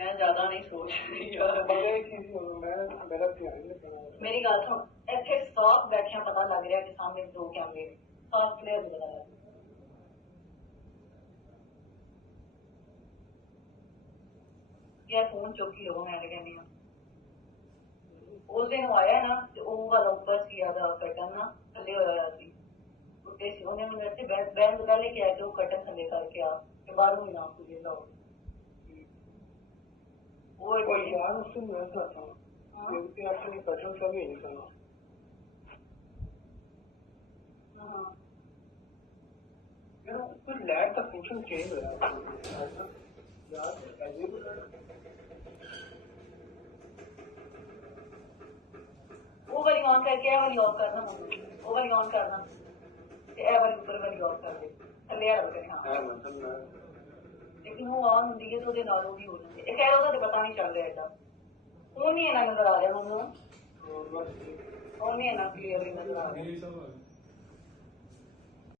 मैं ज्यादा नहीं सोच रही यार। मेरी गल सुन, इत्थे साफ बैठिया पता लग रहा कि सामने दो कैमरे साफ क्लियर पता लग रहा। यार फोन चुक ही लो, मैं कहनी हाँ उस दिन आया ना तो वो वाला ऊपर सी ज्यादा कटन ना थले होया सी उत्ते सी उन्हें मैंने ऐसे बैन बता लेके आया कि वो कटन थले करके आ कि बाहरों ही ना तुझे लो वो यार उससे मैं चाहता हूँ ये अपनी कटन कभी नहीं करना। हाँ यार कुछ लैब का फंक्शन चेंज हो रहा है यार वो वाली ऑन करके ए वाली ऑफ करना वो वाली ऑन करना ते ए वाली ऊपर वाली ऑफ कर दे थल्ले आ लगे हां लेकिन वो ऑन होंदी है तो ਉਹਦੇ ਨਾਲ ਉਹ ਵੀ ਹੋ ਜਾਂਦੀ ਹੈ ਖੈਰ ਉਹਦਾ ਤੇ ਪਤਾ ਨਹੀਂ ਚੱਲ ਰਿਹਾ ਇਹਦਾ ਉਹ ਨਹੀਂ ਇਹਨਾਂ ਨਜ਼ਰ ਆ ਰਿਹਾ ਮੈਨੂੰ ਉਹ ਨਹੀਂ ਇਹਨਾਂ ਕਲੀਅਰਲੀ ਨਜ਼ਰ ਆ ਰਿਹਾ